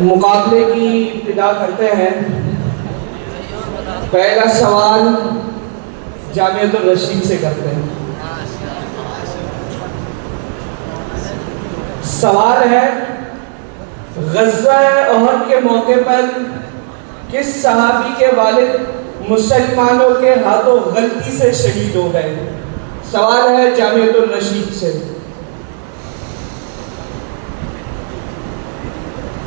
مقابلے کی ابتدا کرتے ہیں۔ پہلا سوال جامعۃ الرشید سے کرتے ہیں۔ سوال ہے، غزوہ احد کے موقع پر کس صحابی کے والد مسلمانوں کے ہاتھوں غلطی سے شہید ہو گئے؟ سوال ہے جامعۃ الرشید سے۔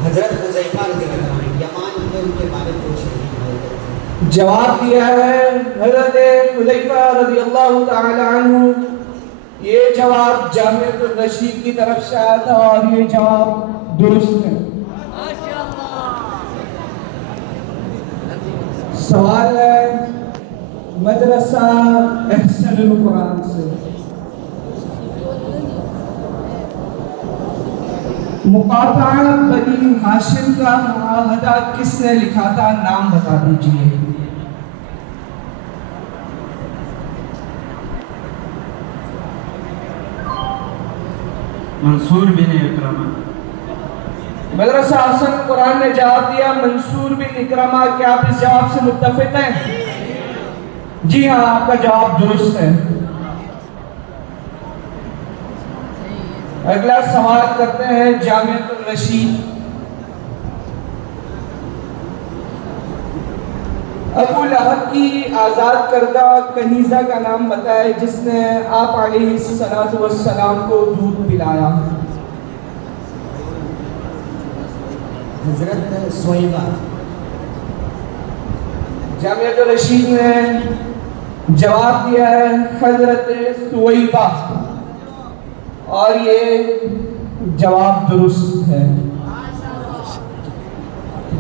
حضرت حذیفہ رضی اللہ عنہ یمان میں ان کے والد کو شہید ہوئے۔ جواب دیا ہے حضرت حذیفہ رضی اللہ تعالی عنہ۔ یہ جواب جامعۃ الرشید کی طرف سے آیا تھا اور یہ جواب درست ہے۔ سوال ہے مدرسہ احسن القرآن سے۔ مقاطعہ بنی ہاشم کا معاہدہ کس نے لکھا تھا؟ نام بتا دیجئے۔ منصور بن اکرمہ۔ مدرسہ احسن القرآن نے جواب دیا منصور بن اکرمہ۔ کیا آپ اس جواب سے متفق ہیں؟ جی ہاں، آپ کا جواب درست ہے۔ اگلا سوال کرتے ہیں جامعۃ الرشید۔ ابو لہب کی آزاد کردہ کنیزہ کا نام بتائے جس نے آپ علیہ السلام کو دودھ پلایا۔ حضرت سویبہ۔ جامعۃ الرشید نے جواب دیا ہے حضرت سویبہ، اور یہ جواب درست ہے۔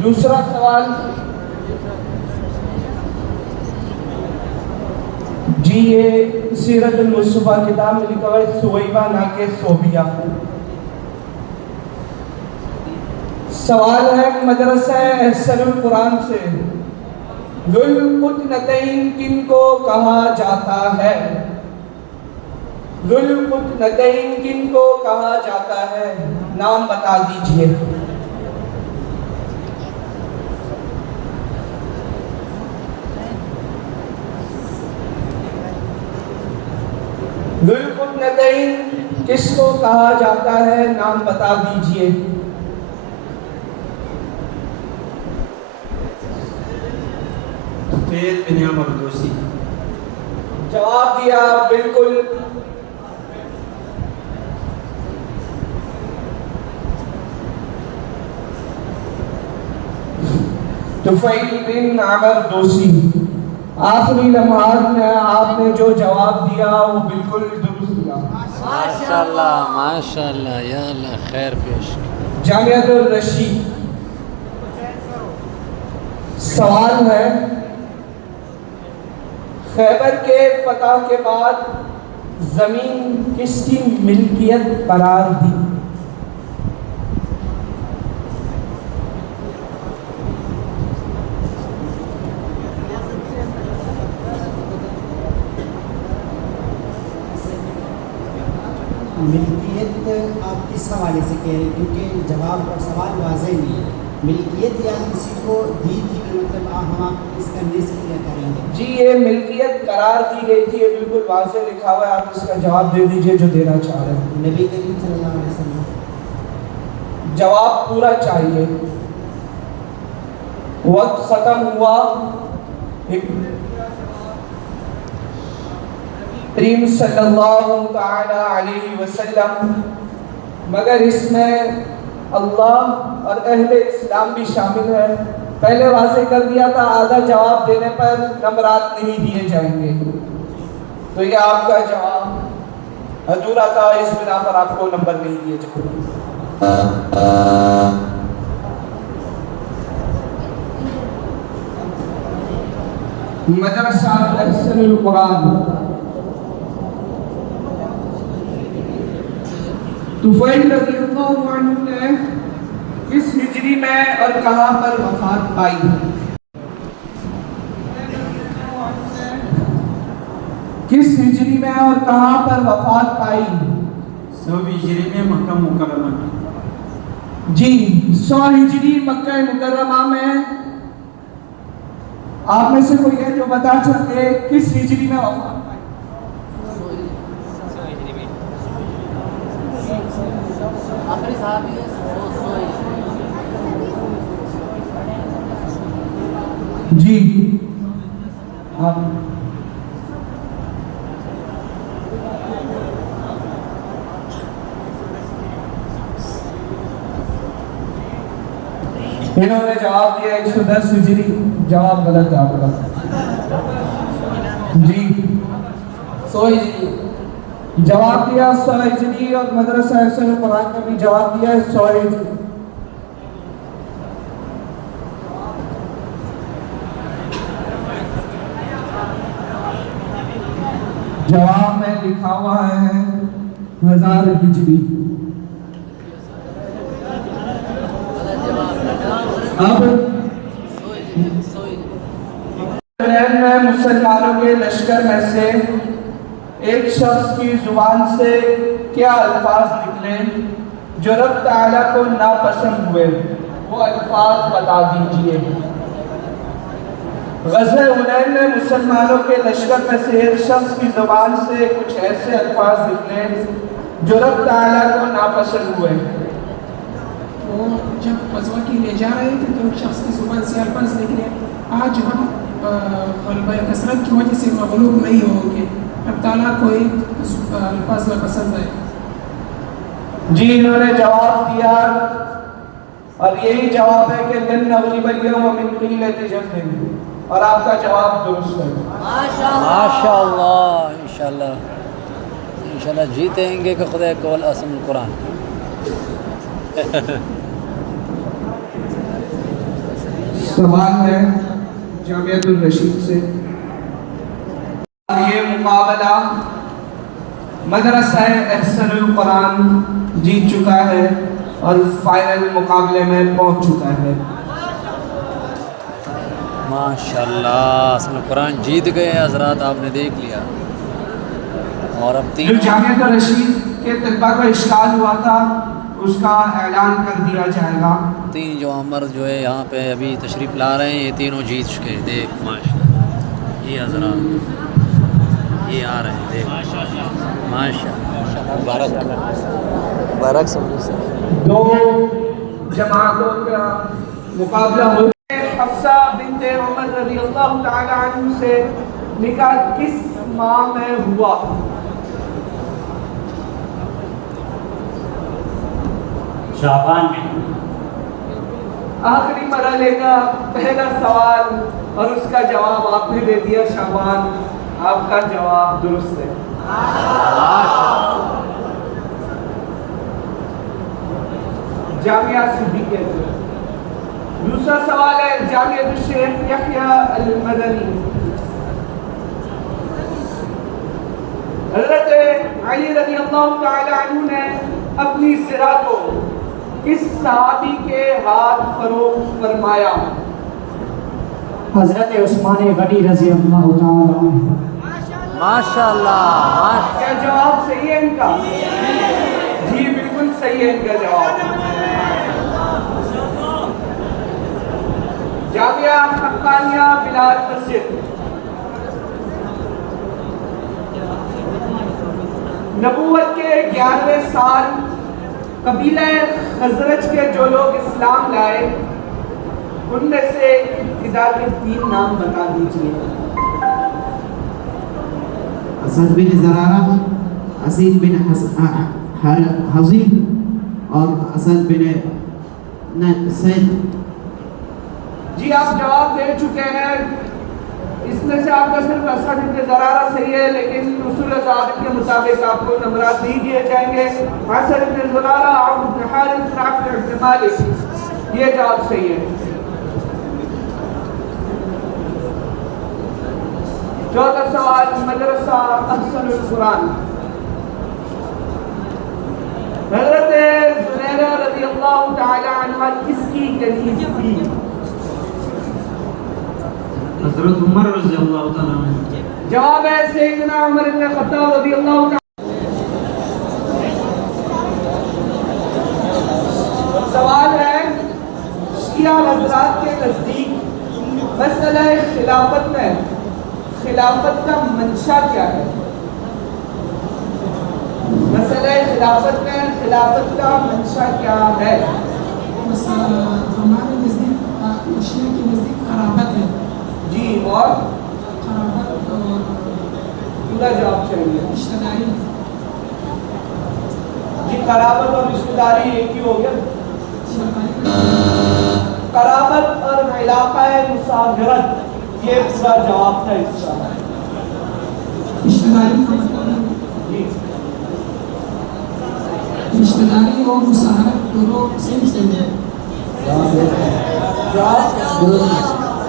دوسرا سوال جی، یہ سیرت المصطفیٰ کتاب میں لکھا ہے سویبہ نہ کہ صوبیہ۔ سوال ہے مدرسہ احسن القرآن سے، ذوالقطنطین کن کو کہا جاتا ہے؟ ذوالقطنطین کن کو کہا جاتا ہے؟ نام بتا دیجئے۔ ذوالقطنطین کس کو کہا جاتا ہے؟ نام بتا دیجئے۔ طفیل بن عمر دوسی۔ جواب دیا بالکل طفیل بن عمر دوسی۔ آخری لمحات میں آپ نے جو جواب دیا وہ بالکل درست دیا۔ ماشاءاللہ ماشاءاللہ، یا اللہ خیر پیش۔ جامعۃ الرشید۔ سوال ہے، خیبر کے فتح کے بعد زمین کس کی ملکیت قرار دی؟ ملکیت آپ کس حوالے سے کہہ رہے ہیں؟ کیونکہ جواب اور سوال واضح نہیں ہے۔ ملکیت یا کسی کو دی تھی کہ مطلب ہم آپ اس کا نصف کیا کریں گے؟ جی، یہ ملکیت قرار دی گئی تھی، یہ بالکل واضح لکھا ہوا ہے۔ آپ اس کا جواب دے دیجئے جو دینا چاہ رہے ہیں۔ نبی کریم صلی اللہ علیہ وسلم۔ جواب پورا چاہیے، وقت ختم ہوا۔ کریم صلی اللہ تعالی علیہ وسلم، مگر اس میں اللہ اور اہل اسلام بھی شامل ہے۔ پہلے واضح کر دیا تھا آدھا جواب دینے پر نمبرات نہیں دیے جائیں گے، تو یہ آپ کا جواب ادھورا تھا، اس بنا پر آپ کو نمبر نہیں دیے جائیں گے۔ مدرسہ احسن القرآن۔ طفیل رضی اللہ عنہ نے کس ہجری میں اور کہاں پر وفات پائی؟ کس ہجری میں اور کہاں پر وفات پائی؟ 100 ہجری میں مکہ مکرمہ میں۔ جی 100 ہجری مکہ مکرمہ میں آپ میں سے کوئی ہے جو بتا سکتے کس ہجری میں وفات پائی؟ جی آپ انہوں نے جواب دیا 110 ہجری، جواب غلط ہے آپ کا۔ جی 100 ہجری جواب دیا 100 ہجری، اور مدرسہ احسن القرآن کا بھی جواب دیا 100 ہجری۔ جواب میں لکھا ہوا ہے 1000 ہجری۔ اب میں مسلمانوں کے لشکر میں سے ایک شخص کی زبان سے کیا الفاظ نکلے جو رب تعالیٰ کو ناپسند ہوئے، وہ الفاظ بتا دیجئے۔ غزوہ حنین میں مسلمانوں کے لشکر میں سے ایک شخص کی زبان سے کچھ ایسے الفاظ نکلے جو رب تعالیٰ کو ناپسند ہوئے۔ وہ جب غزوہ کے لیے جا رہے تھے تو ایک شخص کی زبان سے الفاظ نکلے، آج ہم غلبہ کثرت کی وجہ سے مغلوب نہیں ہوں گے، رب تعالیٰ کو ایک الفاظ میں پسند ہے۔ جی انہوں نے جواب دیا، اور یہی جواب ہے کہ لن نغلب اليوم من قلة جهد، اور آپ کا جواب درست ہے۔ ماشاءاللہ انشاءاللہ جیتیں گے کہ خدا کول اسم القرآن۔ سوال ہے جامعۃ الرشید سے، یہ مقابلہ مدرسہ احسن القرآن جیت چکا ہے اور فائنل مقابلے میں پہنچ چکا ہے۔ ماشاءاللہ اسم القرآن جیت گئے حضرات، آپ نے دیکھ لیا۔ اور اب جو تین جامعۃ الرشید کے طلبہ کو اشکال ہوا تھا اس کا اعلان کر دیا جائے گا۔ جو عمر جو ہے یہاں پہ ابھی تشریف لا رہے ہیں، یہ تینوں جیت چکے ہیں۔ دیکھ ماشاءاللہ یہ حضرات یہ آ رہے ہیں، دیکھ ماشاءاللہ مبارک سب۔ دو جماعتوں کا مقابلہ ہو حفصہ بنت عمر رضی اللہ تعالی عنہ سے نکاح کس ماہ میں ہوا؟ شعبان میں۔ آخری مرحلے کا پہلا سوال اور اس کا جواب آپ نے دے دیا شعبان، آپ کا جواب درست ہے۔ جامعہ صدیقیہ۔ دوسرا سوال ہے جامعہ الشیخ یحییٰ المدنی۔ حضرت علی رضی اللہ تعالی عنہ نے اپنی سرا کو کس صحابی کے ہاتھ فروخت فرمایا؟ حضرت عثمان غنی رضی اللہ تعالی عنہ۔ ماشاءاللہ کیا جواب صحیح ہے ان کا؟ جی بالکل صحیح ہے ان کا جواب۔ جامعہ حقانیہ بلال مسجد۔ نبوت کے 11ویں سال قبیلہ خزرج کے جو لوگ اسلام لائے ان میں سے ابتدا کے 3 نام بتا دیجئے۔ اسد بن زرارہ، اسید بن حزین اور اسد بن سید۔ جی آپ جواب دے چکے ہیں، اس میں سے آپ کا صرف اسد بن زرارہ صحیح ہے، لیکن اصول ضابط کے مطابق آپ کو نمبرات نہیں دیے جائیں گے۔ اسد بن زرارہ، عوف بن حارث، رافع بن مالک، یہ جواب صحیح ہے۔ چوتھا سوال مدرسہ احسن القرآن۔ حضرت زنیرہ رضی اللہ تعالی عنہ کس کی کنیز تھی؟ حضرت عمر رضی اللہ تعالیٰ عنہ۔ جواب ہے سیدنا عمر بن خطاب رضی اللہ تعالی۔ سوال شیعہ حضرات کے نزدیک مسئلہ خلافت میں خلافت کا منشا کیا ہے؟ مسئلہ خلافت میں خلافت کا منشا کیا ہے؟ ہمارے نزدیک شیعہ کے نزدیک خرابت ہے. جی، اور خرابت اور پورا جواب چاہیے. رشتہ داری. جی، قرابت اور رشتہ داری ایک ہی ہو گیا. قرابت اور علاقہ مساغرت یہ پورا جواب تھا اس کا. رشتہ داری کا مطلب جی، رشتہ داری اور مساہرت دونوں سیم ہے. جواب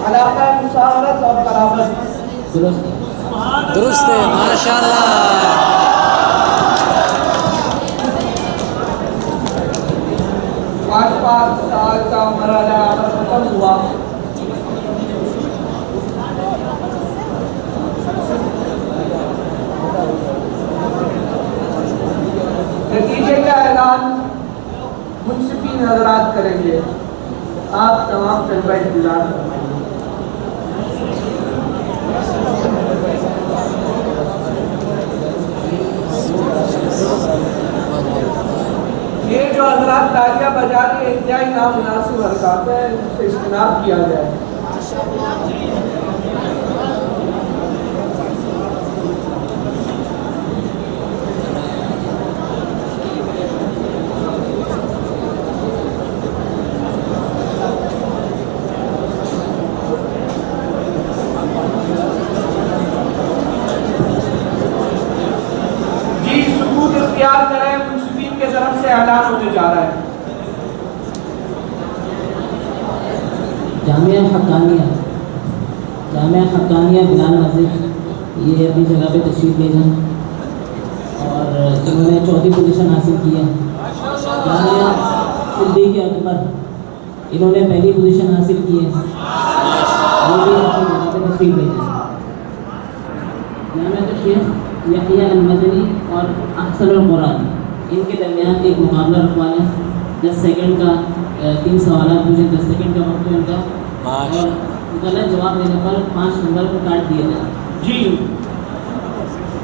علاقہ مساغرت اور قرابت درست ہے ماشاءاللہ. 5 سال کا مرحلہ ختم ہوا. نتیجے کا اعلان منصفین حضرات کریں گے. آپ تمام طلبہ انتظار کریں. یہ جو حضرات تالیاں بجا کے انتہائی نامناسب حرکات ہیں ان سے اجتناب کیا جائے. جی، سکوت اختیار کریں. منصفین کے طرف سے اعلان ہونے جا رہا ہے. جامعہ حقانیہ بلال مسجد یہ اپنی جگہ پہ تشریف لے جائیں اور انہوں نے 4تھی پوزیشن حاصل کی ہے. جامعہ صدیق اکبر انہوں نے پہلی پوزیشن حاصل کی ہے. وہ بھی اپنی جگہ پہ تشریف لے جائیں. جامعہ شیخ یحییٰ المدنی اور احسن القرآن ان کے درمیان ایک مقابلہ رکھوا لیں. 10 سیکنڈ کا 3 سوالات پوچھیں. 10 سیکنڈ کا وقت ہے ان کا اور غلط جواب دینے پر 5 نمبر کو کاٹ دیا جائے. جی،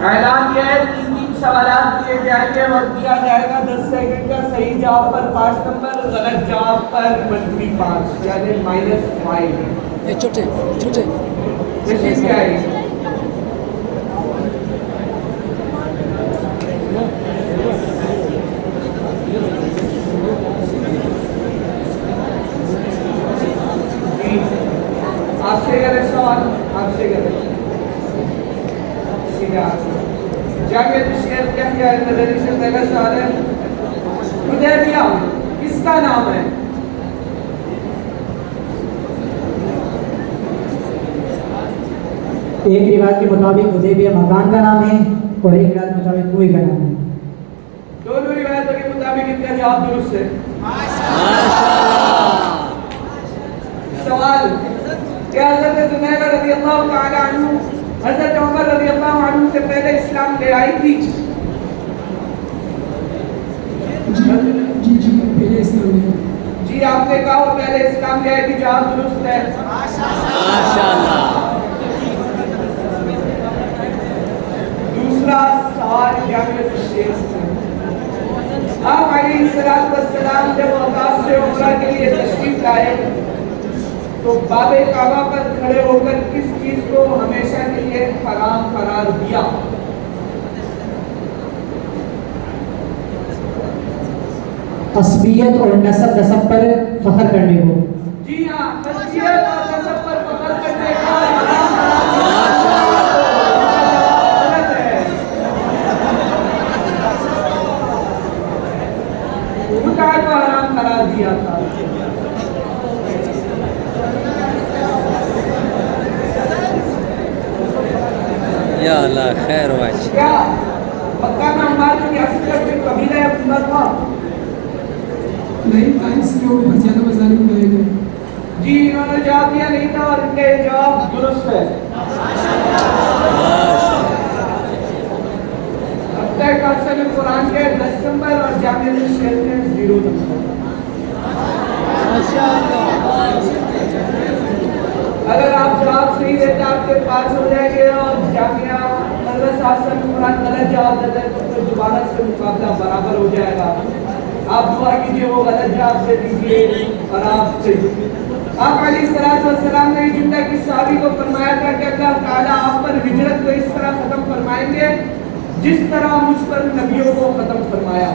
اعلان کیا ہے. 3 سوالات دیے جائیں گے اور دیا جائے گا 10 سیکنڈ کا. صحیح جواب پر 5 نمبر، غلط جواب پر -5 یعنی -5. چھوٹے تشریف کیا ہے؟ آپ سے کرے سوال، آپ سے کرے سیدھا. جامعہ شیخ یحییٰ المدنی سے پہلا سوال ہے. حدیبیہ کس کا نام ہے؟ ایک روایت کے مطابق حدیبیہ مکان کا نام ہے اور ایک روایت کے مطابق کنویں کا نام ہے. دونوں روایتوں کے مطابق ان کا جواب درست ہے. سوال: کیا حضرت زنیرہ رضی اللہ تعالی عنہ حضرت عمر رضی اللہ عنہ سے پہلے اسلام لے آئی تھی؟ جی پہلے اسلام لے. جی، آپ نے کہا وہ پہلے اسلام لے آئی تھی. جواب درست ہے ماشاءاللہ. دوسرا سوال جامعہ شیخ سے. آپ علیہ السلام جب عباس سے عمرہ کے لیے تشریف لائے تو باب کعبہ پر کھڑے ہو کر کس چیز کو ہمیشہ کے لیے حرام قرار دیا؟ عصبیت اور نسب پر فخر کرنے کو. جی ہاں، عصبیت اور نسب پر فخر کرنے کا حرام قرار دیا. غلط ہے. متعہ کو حرام قرار دیا تھا. یا اللہ خیر و عاج. کیا مکہ میں عمار کی ریاست کا کوئی قبیلہ یا بندہ تھا؟ نہیں تھا، اس لیے وہ بہت زیادہ مظالم لائے گئے. جی، انہوں نے جواب دیا نہیں تھا اور ان کا یہ جواب درست ہے. اب تک احسن قرآن کے 10 نمبر اور جامعہ شیخ کے 0 نمبر. اگر آپ جواب صحیح دیتے آپ کے پاس ہو جائیں گے اور جامعہ مدرسہ حسن قرآن غلط جواب دیتے ہیں تو پھر دوبارہ سے مقابلہ برابر ہو جائے گا. آپ دعا کیجیے وہ غلط جواب سے دیجیے اور آپ صحیح. آپ علیہ الصلوۃ والسلام نے جملہ کی صحابی کو فرمایا تھا کہ اللہ تعالیٰ آپ پر ہجرت کو اس طرح ختم فرمائیں گے جس طرح مجھ پر نبیوں کو ختم فرمایا.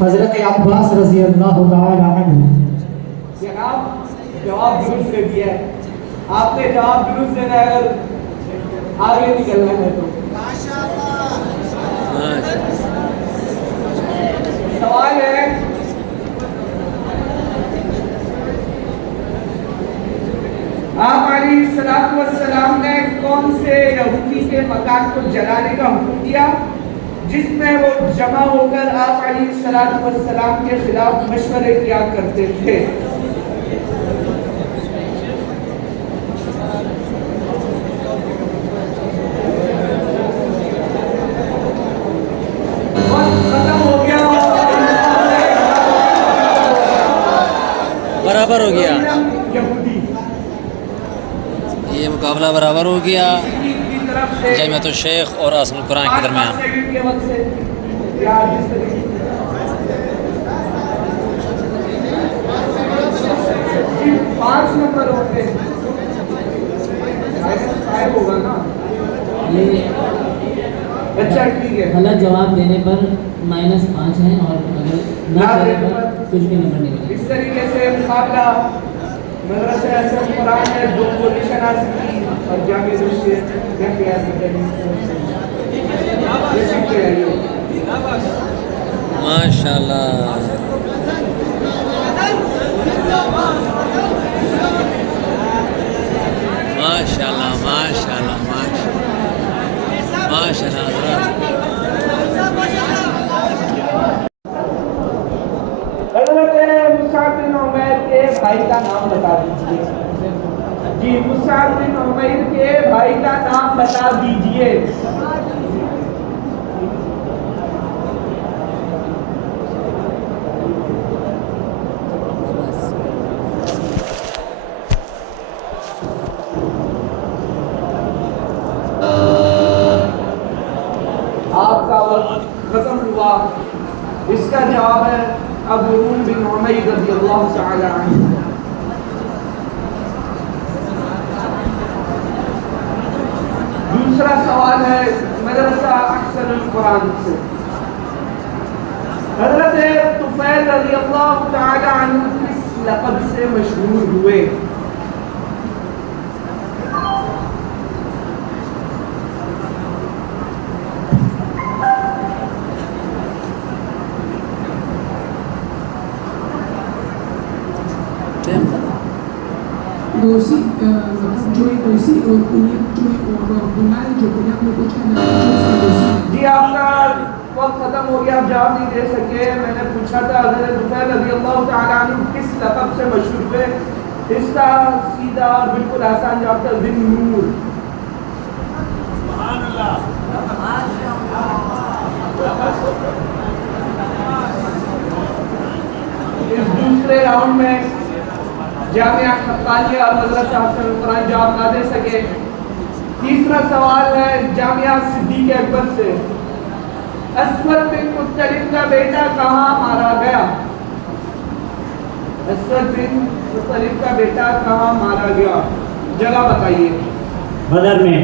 حضرت عباس رضی اللہ تعالی عنہ. جناب جواب درست دے دیا ہے. آپ نے جواب درست دینا ہے اگر آگے نکلنا ہے تو. سوال ہے آپ علیہ الصلوۃ والسلام نے کون سے یہودی کے مکان کو جلانے کا حکم دیا جس میں وہ جمع ہو کر آپ علیہ الصلوۃ والسلام کے خلاف مشورے کیا کرتے تھے؟ ختم ہو گیا. برابر ہو گیا. یہودی یہ مقابلہ برابر ہو گیا کی طرف سے جامعۃ الشیخ اور اصل القرآن کے درمیان. 5 سیکنڈ کے وقت سے یا جس طریقے سے 5 نمبر ہوتے شاید ہوگا نا. یہ اچھا ٹھیک ہے. غلط جواب دینے پر -5 ہیں اور اگر نہ دینے پر کچھ بھی نمبر نہیں ملے. اس طریقے سے مقابلہ مدرسہ حسن قرآن نے 2 پوزیشن حاصل کی اور جامعہ الشیخ کیا کیا ماشاء اللہ. ماشاء اللہ ماشاء اللہ ماشاء اللہ حضرات. حضرت مصعب بن عمیر کے بھائی کا نام بتا دیجیے. جی مصعب بن عمیر کے بھائی کا نام بتا دیجیے. آپ کا وقت ختم ہوا. اس کا جواب ہے ابو روم بن عمیر رضی اللہ تعالی عنہ. دوسرا سوال ہے مدرسہ احسن القرآن سے. حضرت طفیل رضی اللہ تعالی عنہ کس لقب سے مشہور ہوئے؟ دوسی جو ہے دوسی اور کنیت جو ہے اور عبداللہ جو کنیت میں کچھ ہے. جی آپ کا وقت ختم ہو گیا. آپ جواب نہیں دے سکے. میں نے پوچھا تھا حضرت طفیل رضی اللہ تعالی عنہ کس لقب سے مشہور ہوئے. اس کا سیدھا اور بالکل آسان جواب تھا ذی النور. سبحان اللہ. اس دوسرے راؤنڈ میں جامعہ حقانیہ اور مدرسہ حسن القرآن جواب نہ دے سکے. تیسرا سوال ہے جامعہ صدیق اکبر سے. اسود بن مطلب کا بیٹا کہاں مارا گیا؟ اسود بن مطلب کا بیٹا کہاں مارا گیا؟ جگہ بتائیے. بدر میں.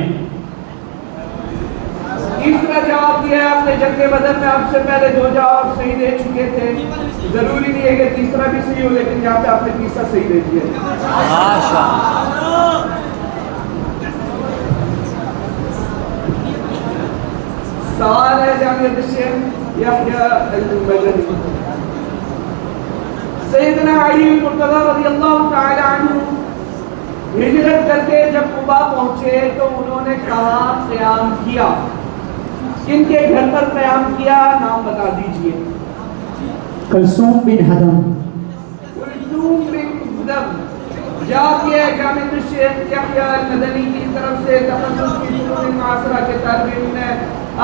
تیسرا جواب دیا ہے آپ نے جنگ بدر میں. آپ سے پہلے 2 جواب صحیح دے چکے تھے. ضروری نہیں ہے کہ تیسرا بھی صحیح ہو لیکن یہاں پہ آپ نے تیسرا صحیح دے دیا. ماشاء اللہ. سوال ہے جامعہ الشیخ یحییٰ المدنی. سیدنا علی مرتضیٰ رضی اللہ تعالی عنہ ہجرت کر کے جب قبا پہنچے تو انہوں نے کہاں قیام کیا؟ کن کے گھر پر قیام کیا؟ نام بتا دیجئے. کلثوم بن حدم. کلثوم بن حدم. جواب یہ ہے جامعہ الشیخ یحییٰ المدنی کی طرف سے تخصص کی فنون معاصرہ کے طالب علم نے.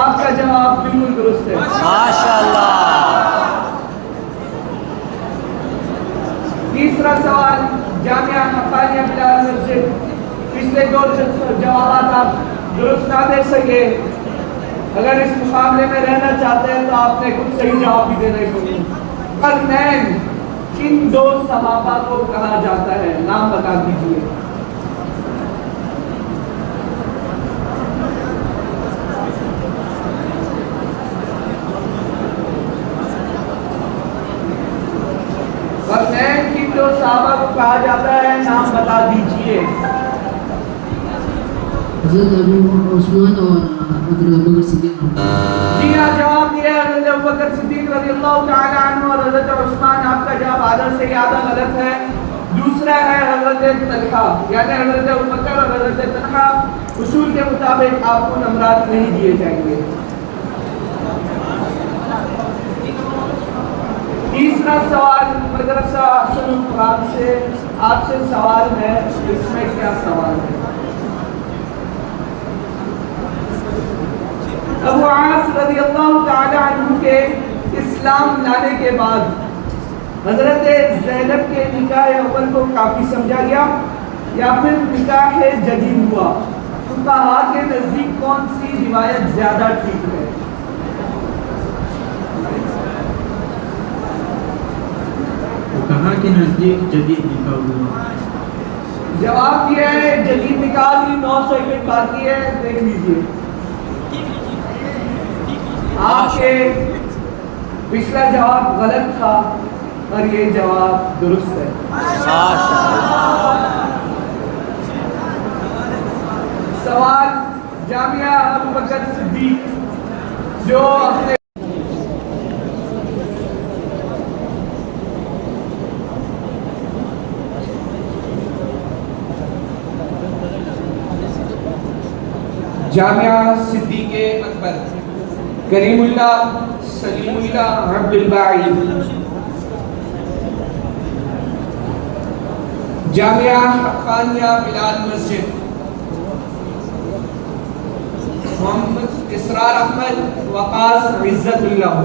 آپ کا جواب بالکل درست ہے. ماشاء اللہ. تیسرا سوال جامعہ حقانیہ بلال مسجد، پچھلے 2 جوابات آپ درست نہ دے سکے، اگر اس مقابلے میں رہنا چاہتے ہیں تو آپ نے کچھ صحیح جواب بھی دینے کو قرنین کن 2 صحابہ کو کہا جاتا ہے؟ نام بتا دیجیے۔ قرنین کن 2 صحابہ کو کہا جاتا ہے؟ نام بتا دیجیے۔ حضرت ابو عثمان اور حضرت ابوبکر صدیق۔ جی ہاں، جواب دیا حضرت ابوبکر صدیق رضی اللہ تعالی عنہ اور حضرت عثمان۔ آپ کا جواب آدھا سے زیادہ غلط ہے۔ دوسرا ہے حضرت طلحہ، یعنی حضرت ابوبکر اور حضرت طلحہ۔ اصول کے مطابق آپ کو نمبرات نہیں دیے جائیں گے۔ تیسرا سوال مدرسہ احسن القرآن سے آپ سے سوال ہے، اس میں کیا سوال ہے؟ ابو عاص رضی اللہ تعالی عنہ کے اسلام لانے کے بعد حضرت زینب کے نکاح اول کو کافی سمجھا گیا یا پھر نکاح جدید ہوا؟ فقہا کے نزدیک کون سی روایت زیادہ ٹھیک ہے؟ فقہا کے نزدیک جدید نکاح ہوا۔ جواب دیا ہے جدید نکاح کی 9 سیکنڈ باقی ہے، دیکھ لیجیے۔ آپ کے پچھلا جواب غلط تھا اور یہ جواب درست ہے۔ سوال جامعہ ابوبکر صدیق جو اپنے جامعہ صدیق اکبر، کریم اللہ، سلیم اللہ، عبد الباعی۔ جامعہ حقانیہ بلال مسجد، محمد اسرار احمد، وقاص عزت اللہ۔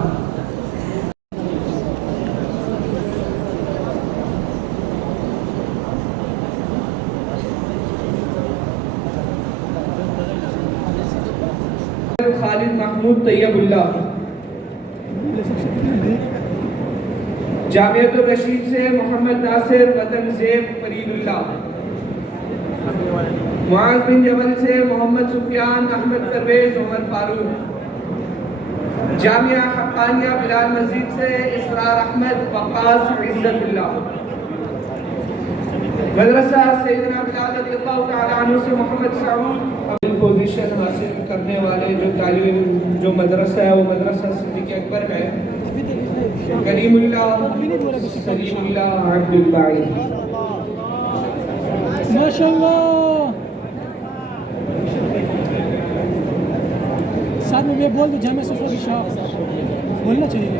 خالد محمود طیب اللہ، جامعۃ الرشید سے محمد ناصر وطن زیب فرید اللہ، معاذ بن جبل سے محمد سفیان احمد پرویز عمر فاروق، جامعہ حقانیہ بلال مسجد سے اسرار احمد وقاص عزت اللہ، مدرسہ سیدنا بلال رضی اللہ تعالی عنہ سے محمد سعود۔ پوزیشن حاصل کرنے والے جو مدرسہ ہے وہ مدرسہ صدیق اکبر ہے، کریم اللہ، سلیم اللہ، عبد الباعی۔ ماشاءاللہ ساتھ میں یہ بول دو جامعہ صفا کی شاخ بولنا چاہیے۔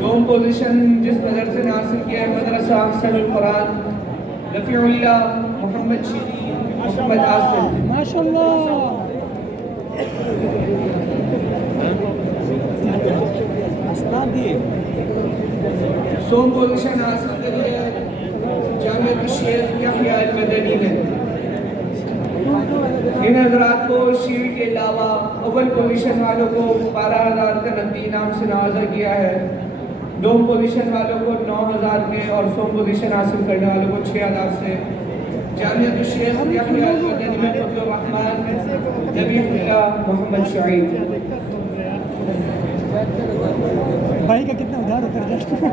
دوم پوزیشن جس مدرسے نے حاصل کیا ہے مدرسہ احسن القرآن، رفیع اللہ، محمد شیری، محمد عاصم۔ ماشاءاللہ سوم پوزیشن حاصل کری ہے جامعۃ الشیخ یحییٰ المدنی میں۔ ان حضرات کو شیعہ کے علاوہ اول پوزیشن والوں کو 12,000 کا نقدی انعام سے نوازا گیا ہے، دوم پوزیشن والوں کو 9,000 کے اور سوم پوزیشن حاصل کرنے والوں کو 6,000 سے۔ جامعۃ الشیخ یحییٰ المدنی میں فضل الرحمان، ذبیح اللہ، محمد شعیب۔ بھائی کا کتنا ادھار اتر جاتا ہے